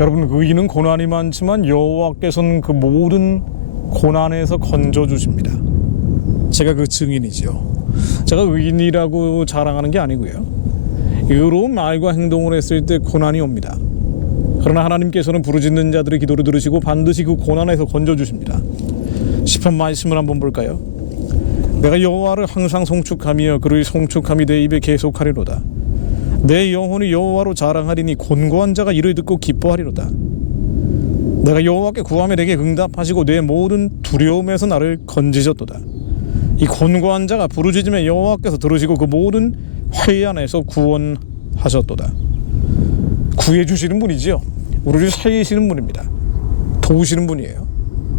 여러분, 의인은 고난이 많지만 여호와께서는 그 모든 고난에서 건져주십니다. 제가 그 증인이죠. 제가 의인이라고 자랑하는 게 아니고요. 의로운 말과 행동을 했을 때 고난이 옵니다. 그러나 하나님께서는 부르짖는 자들의 기도를 들으시고 반드시 그 고난에서 건져주십니다. 시편 말씀을 한번 볼까요? 내가 여호와를 항상 송축하며 그를 송축함이 내 입에 계속하리로다. 내 영혼이 여호와로 자랑하리니 곤고한 자가 이를 듣고 기뻐하리로다. 내가 여호와께 구하며 내게 응답하시고 내 모든 두려움에서 나를 건지셨도다. 이 곤고한 자가 부르짖으며 여호와께서 들으시고 그 모든 회의안에서 구원하셨도다. 구해주시는 분이지요. 우리를 살리시는 분입니다. 도우시는 분이에요.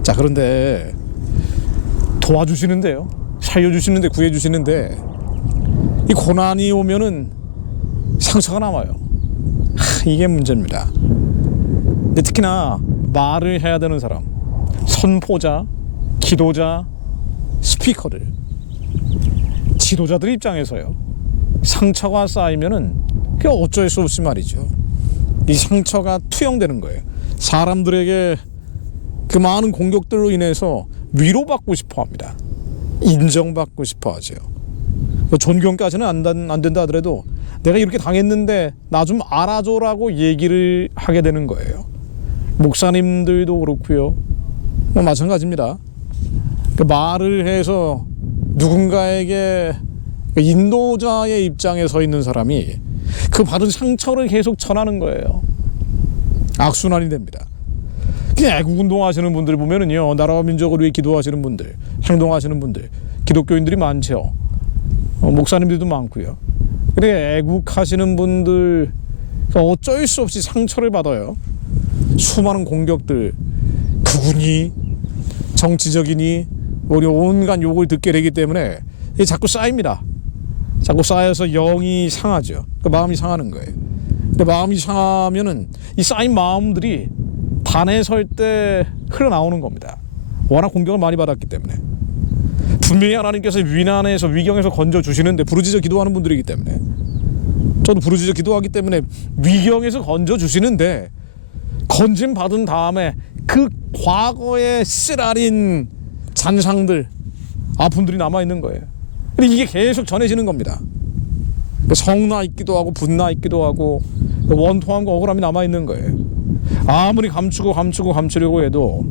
자, 그런데 도와주시는데요, 살려주시는데, 구해주시는데 이 고난이 오면은 상처가 남아요. 이게 문제입니다. 근데 특히나 말을 해야 되는 사람, 선포자, 기도자, 스피커들, 지도자들 입장에서요, 상처가 쌓이면은 그게 어쩔 수 없이 말이죠. 이 상처가 투영되는 거예요. 사람들에게 그 많은 공격들로 인해서 위로받고 싶어합니다. 인정받고 싶어하죠. 존경까지는 안 된다 하더라도 내가 이렇게 당했는데 나 좀 알아줘라고 얘기를 하게 되는 거예요. 목사님들도 그렇고요. 마찬가지입니다. 그 말을 해서 누군가에게 인도자의 입장에 서 있는 사람이 그 받은 상처를 계속 전하는 거예요. 악순환이 됩니다. 그냥 애국운동 하시는 분들 보면은요, 나라와 민족을 위해 기도하시는 분들, 행동하시는 분들, 기독교인들이 많죠. 목사님들도 많고요. 그래, 애국하시는 분들 어쩔 수 없이 상처를 받아요. 수많은 공격들, 극우니 정치적이니 우리 온갖 욕을 듣게 되기 때문에 이게 자꾸 쌓입니다. 자꾸 쌓여서 영이 상하죠. 그 마음이 상하는 거예요. 근데 마음이 상하면은 이 쌓인 마음들이 단에 설 때 흘러나오는 겁니다. 워낙 공격을 많이 받았기 때문에. 분명히 하나님께서 위난에서, 위경에서 건져주시는데, 부르짖어 기도하는 분들이기 때문에, 저도 부르짖어 기도하기 때문에 위경에서 건져주시는데, 건짐 받은 다음에 그 과거의 쓰라린 잔상들, 아픔들이 남아있는 거예요. 근데 이게 계속 전해지는 겁니다. 성나 있기도 하고 분나 있기도 하고 원통함과 억울함이 남아있는 거예요. 아무리 감추려고 해도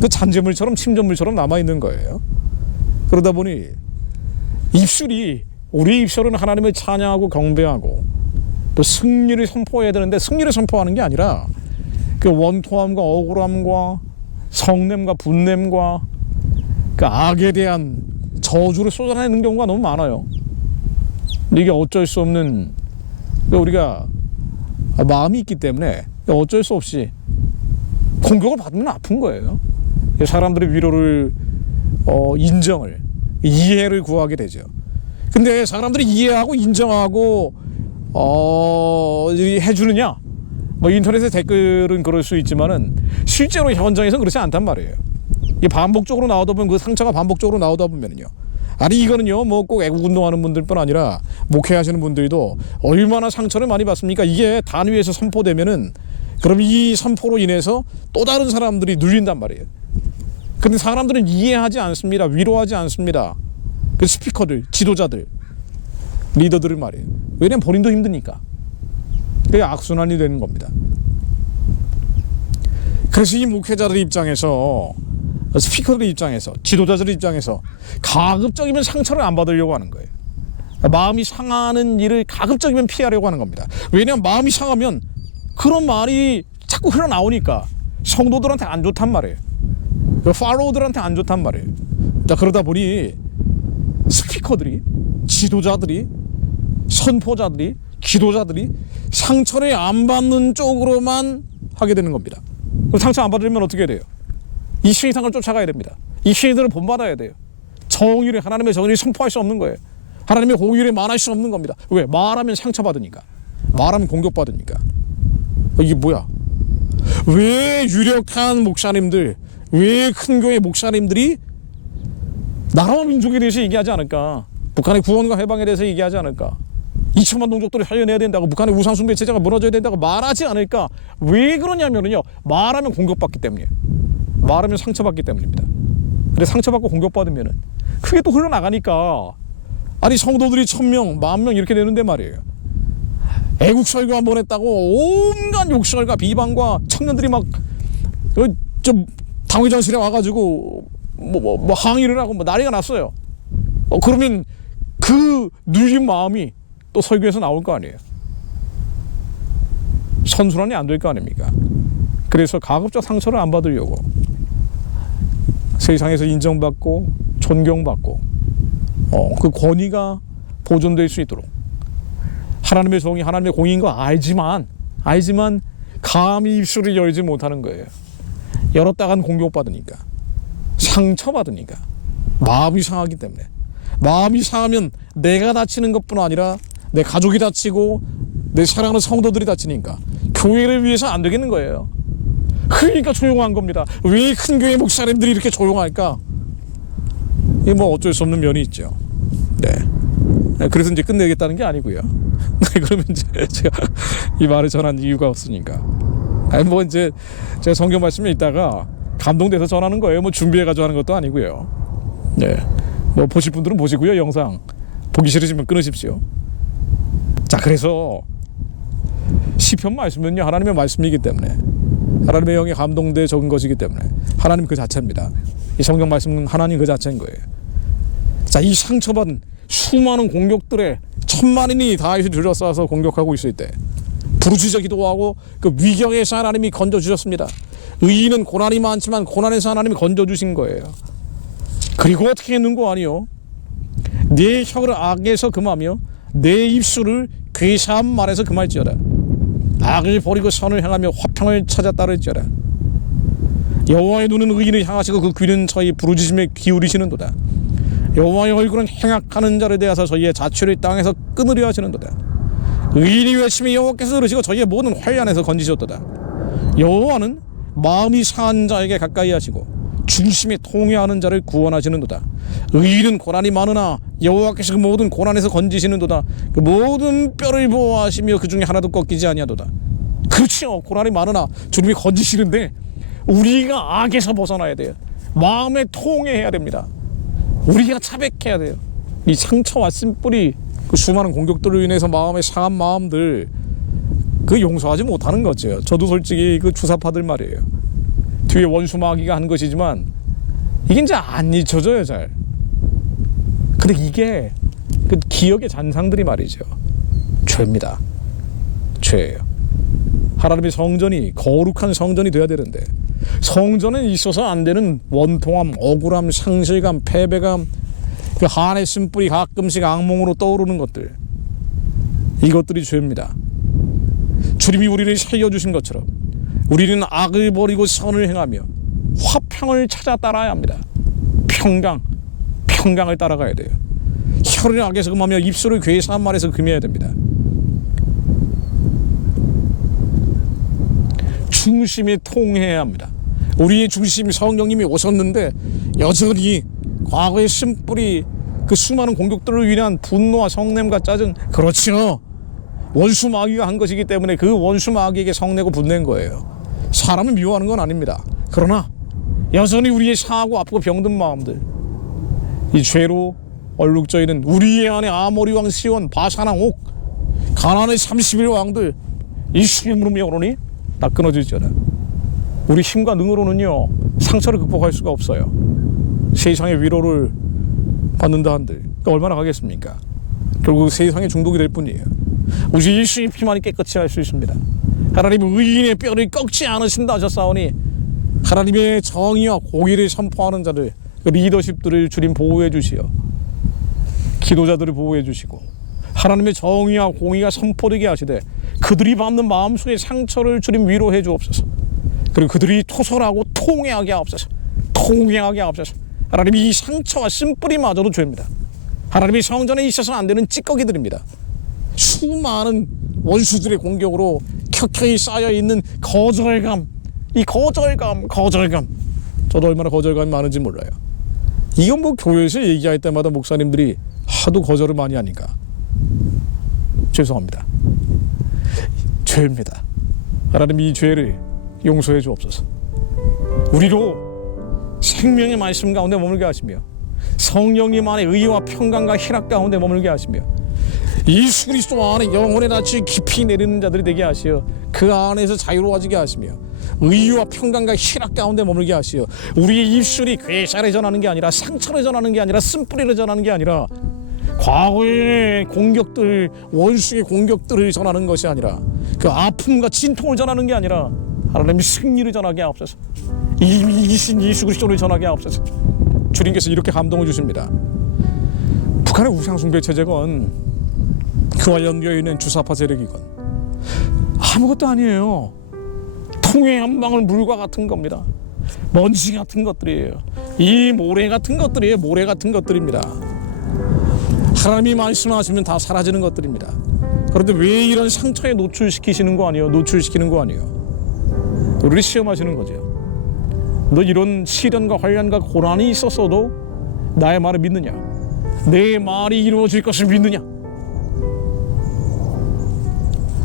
그 잔재물처럼, 침전물처럼 남아있는 거예요. 그러다 보니 우리 입술은 하나님을 찬양하고 경배하고 또 승리를 선포해야 되는데, 승리를 선포하는 게 아니라 그 원통함과 억울함과 성냄과 분냄과 그 악에 대한 저주를 쏟아내는 경우가 너무 많아요. 근데 이게 어쩔 수 없는, 우리가 마음이 있기 때문에 어쩔 수 없이 공격을 받으면 아픈 거예요. 사람들의 위로를, 인정을, 이해를 구하게 되죠. 근데 사람들이 이해하고 인정하고 해주느냐? 뭐 인터넷에 댓글은 그럴 수 있지만은 실제로 현장에서는 그렇지 않단 말이에요. 이게 반복적으로 나오다 보면, 그 상처가 반복적으로 나오다 보면은요, 아니 이거는요, 뭐 꼭 애국운동하는 분들뿐 아니라 목회하시는 분들도 얼마나 상처를 많이 받습니까? 이게 단위에서 선포되면은, 그럼 이 선포로 인해서 또 다른 사람들이 눌린단 말이에요. 근데 사람들은 이해하지 않습니다. 위로하지 않습니다. 그 스피커들, 지도자들, 리더들을 말이에요. 왜냐면 본인도 힘드니까. 그게 악순환이 되는 겁니다. 그래서 이 목회자들 입장에서, 스피커들 입장에서, 지도자들 입장에서 가급적이면 상처를 안 받으려고 하는 거예요. 마음이 상하는 일을 가급적이면 피하려고 하는 겁니다. 왜냐하면 마음이 상하면 그런 말이 자꾸 흘러나오니까 성도들한테 안 좋단 말이에요. 팔로워들한테 안 좋단 말이에요. 자, 그러다 보니 스피커들이, 지도자들이, 선포자들이, 기도자들이 상처를 안 받는 쪽으로만 하게 되는 겁니다. 그럼 상처 안 받으려면 어떻게 돼요? 이 신상을 쫓아가야 됩니다. 이 신들을 본받아야 돼요. 정의를, 하나님의 정의를 선포할 수 없는 거예요. 하나님의 공의를 말할 수 없는 겁니다. 왜? 말하면 상처받으니까, 말하면 공격받으니까. 이게 뭐야? 왜 유력한 목사님들, 왜 큰 교회 목사님들이 나라와 민족에 대해서 얘기하지 않을까? 북한의 구원과 해방에 대해서 얘기하지 않을까? 2천만 동족들을 살려내야 된다고, 북한의 우상숭배 체제가 무너져야 된다고 말하지 않을까? 왜 그러냐면요, 말하면 공격받기 때문이에요. 말하면 상처받기 때문입니다. 근데 상처받고 공격받으면은 그게 또 흘러나가니까, 아니 성도들이 1000명, 10,000명 이렇게 되는데 말이에요. 애국 설교 한 번 했다고 온갖 욕설과 비방과 청년들이 막 좀 당회장실에 와가지고 뭐 항의를 하고 뭐 난리가 났어요. 그러면 그 눌린 마음이 또 설교에서 나올 거 아니에요. 선순환이 안 될 거 아닙니까? 그래서 가급적 상처를 안 받으려고 세상에서 인정받고 존경받고 그 권위가 보존될 수 있도록 하나님의 정의, 하나님의 공의인 거 알지만 감히 입술을 열지 못하는 거예요. 열었다간 공격받으니까, 상처받으니까, 마음이 상하기 때문에. 마음이 상하면 내가 다치는 것뿐 아니라 내 가족이 다치고 내 사랑하는 성도들이 다치니까 교회를 위해서 안 되겠는 거예요. 그러니까 조용한 겁니다. 왜 큰 교회 목사님들이 이렇게 조용할까? 이게 뭐 어쩔 수 없는 면이 있죠. 네. 그래서 이제 끝내겠다는 게 아니고요. 그러면 이제 제가 이 말을 전한 이유가 없으니까. 아니 뭐 이제 제가 성경 말씀에 있다가 감동돼서 전하는 거예요. 뭐 준비해가지고 하는 것도 아니고요. 네. 뭐 보실 분들은 보시고요. 영상 보기 싫으시면 끊으십시오. 자, 그래서 시편 말씀은요, 하나님의 말씀이기 때문에, 하나님의 영에 감동돼 적은 것이기 때문에 하나님 그 자체입니다. 이 성경 말씀은 하나님 그 자체인 거예요. 자, 이 상처받은 수많은 공격들에 천만인이 다윗을 둘러싸서 공격하고 있을 때 부르짖어 기도하고 그 위경에서 하나님이 건져주셨습니다. 의인은 고난이 많지만 고난에서 하나님이 건져주신 거예요. 그리고 어떻게 했는 거 아니요? 내 혀를 악에서 금하며 내 입술을 괴사한 말에서 금할지어다. 악을 버리고 선을 행하며 화평을 찾아 따를지어다. 여호와의 눈은 의인을 향하시고 그 귀는 저희 부르짖음에 기울이시는도다. 여호와의 얼굴은 행악하는 자를 대하사 저희의 자취를 땅에서 끊으려 하시는도다. 의인이 외치며 여호와께서 들으시고 저희의 모든 환난에서 건지셨도다. 여호와는 마음이 상한 자에게 가까이 하시고 중심에 통회하는 자를 구원하시는도다. 의인은 고난이 많으나 여호와께서 그 모든 고난에서 건지시는도다. 그 모든 뼈를 보호하시며 그 중에 하나도 꺾이지 아니하도다. 그렇죠. 고난이 많으나 주님이 건지시는데 우리가 악에서 벗어나야 돼요. 마음에 통회해야 됩니다. 우리가 자백해야 돼요. 이 상처와 쓴뿌리, 그 수많은 공격들로 인해서 마음에 상한 마음들, 그 용서하지 못하는 거죠. 저도 솔직히 그 주사파들 말이에요. 뒤에 원수 마귀가 한 것이지만 이게 이제 안 잊혀져요, 잘. 근데 이게 그 기억의 잔상들이 말이죠. 죄입니다. 죄예요. 하나님의 성전이 거룩한 성전이 돼야 되는데 성전에 있어서 안 되는 원통함, 억울함, 상실감, 패배감, 그 한의 쓴뿌리, 가끔씩 악몽으로 떠오르는 것들, 이것들이 죄입니다. 주님이 우리를 살려주신 것처럼 우리는 악을 버리고 선을 행하며 화평을 찾아 따라야 합니다. 평강을 따라가야 돼요. 혀를 악에서 금하며 입술을 괴사한 말에서 금해야 됩니다. 중심이 통해야 합니다. 우리의 중심 성령님이 오셨는데 여전히 과거의 쓴뿌리, 그 수많은 공격들을 위한 분노와 성냄과 짜증, 그렇죠. 원수 마귀가 한 것이기 때문에 그 원수 마귀에게 성내고 분낸 거예요. 사람을 미워하는 건 아닙니다. 그러나 여전히 우리의 상하고 아프고 병든 마음들, 이 죄로 얼룩져 있는 우리의 안에 아모리 왕 시온, 바산 왕 옥, 가나안의 30일 왕들, 이 수임으로 오르니 다 끊어질지어다. 우리 힘과 능으로는요 상처를 극복할 수가 없어요. 세상의 위로를 받는다 한들 얼마나 가겠습니까? 결국 세상의 중독이 될 뿐이에요. 우리 예수의 피만이 깨끗이 할 수 있습니다. 하나님은 의인의 뼈를 꺾지 않으신다 하셨사오니 하나님의 정의와 공의를 선포하는 자들, 그 리더십들을 주님 보호해 주시어 기도자들을 보호해 주시고 하나님의 정의와 공의가 선포되게 하시되 그들이 받는 마음속의 상처를 주님 위로해 주옵소서. 그리고 그들이 토설하고 통회하게 하옵소서. 통회하게 하옵소서. 하나님이 이 상처와 쓴뿌리마저도 죄입니다. 하나님이 성전에 있어서는 안 되는 찌꺼기들입니다. 수많은 원수들의 공격으로 켜켜이 쌓여있는 거절감, 이 거절감, 저도 얼마나 거절감이 많은지 몰라요. 이건 뭐 교회에서 얘기할 때마다 목사님들이 하도 거절을 많이 하니까 죄송합니다. 죄입니다. 하나님 이 죄를 용서해 주옵소서. 우리로 생명의 말씀 가운데 머물게 하시며 성령님 안에 의와 평강과 희락 가운데 머물게 하시며 예수 그리스도 안에 영혼의 낯이 깊이 내리는 자들이 되게 하시어 그 안에서 자유로워지게 하시며 의와 평강과 희락 가운데 머물게 하시어 우리의 입술이 괴사를 전하는 게 아니라 상처를 전하는 게 아니라 쓴뿌리를 전하는 게 아니라 과거의 공격들, 원수의 공격들을 전하는 것이 아니라 그 아픔과 진통을 전하는 게 아니라 하나님의 승리를 전하게 하옵소서. 이미 이기신 예수 그리스도를 전하게 하옵소서. 주님께서 이렇게 감동을 주십니다. 북한의 우상숭배 체제건 그와 연결있는 주사파 세력이건 아무것도 아니에요. 통에 한 방울 물과 같은 겁니다. 먼지 같은 것들이에요. 이 모래 같은 것들이에요. 모래 같은 것들입니다. 하나님이 말씀하시면 다 사라지는 것들입니다. 그런데 왜 이런 상처에 노출시키시는 거 아니에요? 노출시키는 거 아니에요? 우리를 시험하시는 거죠. 너 이런 시련과 환난과 고난이 있었어도 나의 말을 믿느냐? 내 말이 이루어질 것을 믿느냐?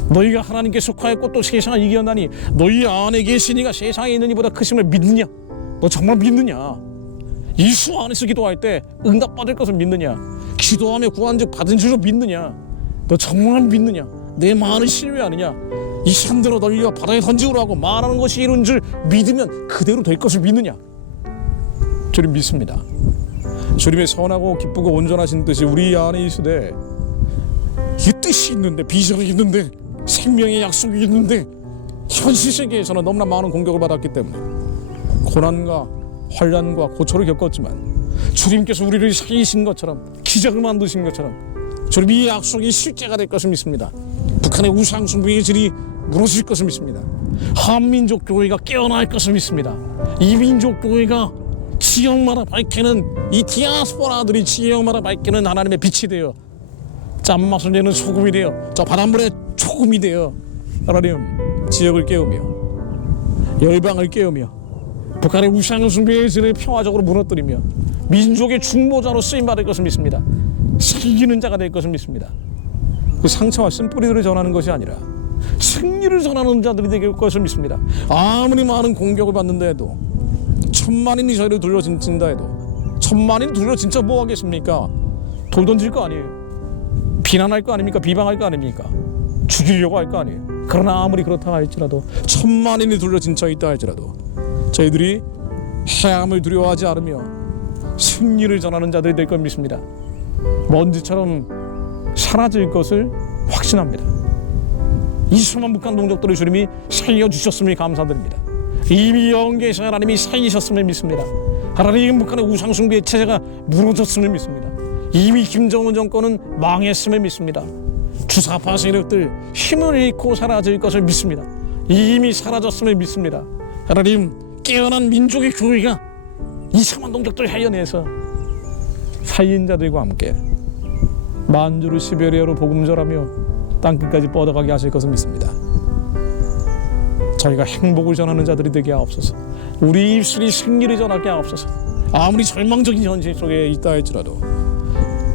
너희가 하나님께 속하였고 또 세상을 이겨나니 너희 안에 계신 이가 세상에 있는 이보다 크심을 믿느냐? 너 정말 믿느냐? 예수 안에서 기도할 때 응답받을 것을 믿느냐? 기도하며 구한즉 받은 줄로 믿느냐? 너 정말 믿느냐? 내 말을 신뢰하느냐? 이 산대로 널려 바다에 던지우라 하고 말하는 것이 이룬 줄 믿으면 그대로 될 것을 믿느냐? 주님 믿습니다. 주님의 선하고 기쁘고 온전하신 뜻이 우리 안에 있으되 이 뜻이 있는데 비전이 있는데 생명의 약속이 있는데 현실 세계에서는 너무나 많은 공격을 받았기 때문에 고난과 환난과 고초를 겪었지만 주님께서 우리를 살리신 것처럼 기적을 만드신 것처럼 주님 이 약속이 실제가 될 것을 믿습니다. 북한의 우상숭배의 질이 무너질 것을 믿습니다. 한민족 교회가 깨어날 것을 믿습니다. 이 민족 교회가 지역마다 밝히는 이 디아스포라들이 지역마다 밝히는 하나님의 빛이 되어 짠맛을 내는 소금이 되어 저 바닷물에 초금이 되어 하나님 지역을 깨우며 열방을 깨우며 북한의 우상숭배의 질을 평화적으로 무너뜨리며 민족의 중보자로 쓰임받을 것을 믿습니다. 살리는 자가 될 것을 믿습니다. 그 상처와 쓴뿌리들을 전하는 것이 아니라 승리를 전하는 자들이 될 것을 믿습니다. 아무리 많은 공격을 받는다 해도 천만인이 저희를 둘러진다 해도 천만인이 둘러진자 뭐 하겠습니까? 돌 던질 거 아니에요. 비난할 거 아닙니까? 비방할 거 아닙니까? 죽이려고 할 거 아니에요. 그러나 아무리 그렇다 할지라도 천만인이 둘러진 자 있다 할지라도 저희들이 해함을 두려워하지 않으며 승리를 전하는 자들이 될 걸 믿습니다. 먼지처럼 사라질 것을 확신합니다. 이 수많은 북한 동족들을 주님이 살려주셨음을 감사드립니다. 이미 영계에서 하나님이 살리셨음을 믿습니다. 하나님 북한의 우상숭배의 체제가 무너졌음을 믿습니다. 이미 김정은 정권은 망했음을 믿습니다. 주사파 세력들 힘을 잃고 사라질 것을 믿습니다. 이미 사라졌음을 믿습니다. 하나님 깨어난 민족의 교회가 이상한 동족들을 살려내서 살린 자들과 함께 만주를 시베리아로 복음 전하며 땅끝까지 뻗어가게 하실 것을 믿습니다. 저희가 행복을 전하는 자들이 되게 하옵소서. 우리 입술이 승리를 전하게 하옵소서. 아무리 절망적인 현실 속에 있다 할지라도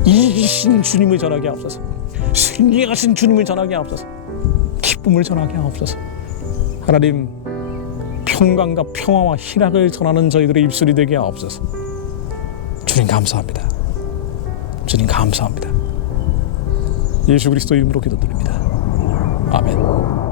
이기신 주님을 전하게 하옵소서. 승리하신 주님을 전하게 하옵소서. 기쁨을 전하게 하옵소서. 하나님 평강과 평화와 희락을 전하는 저희들의 입술이 되게 하옵소서. 주님 감사합니다. 주님 감사합니다. 예수 그리스도 이름으로 기도드립니다. 아멘.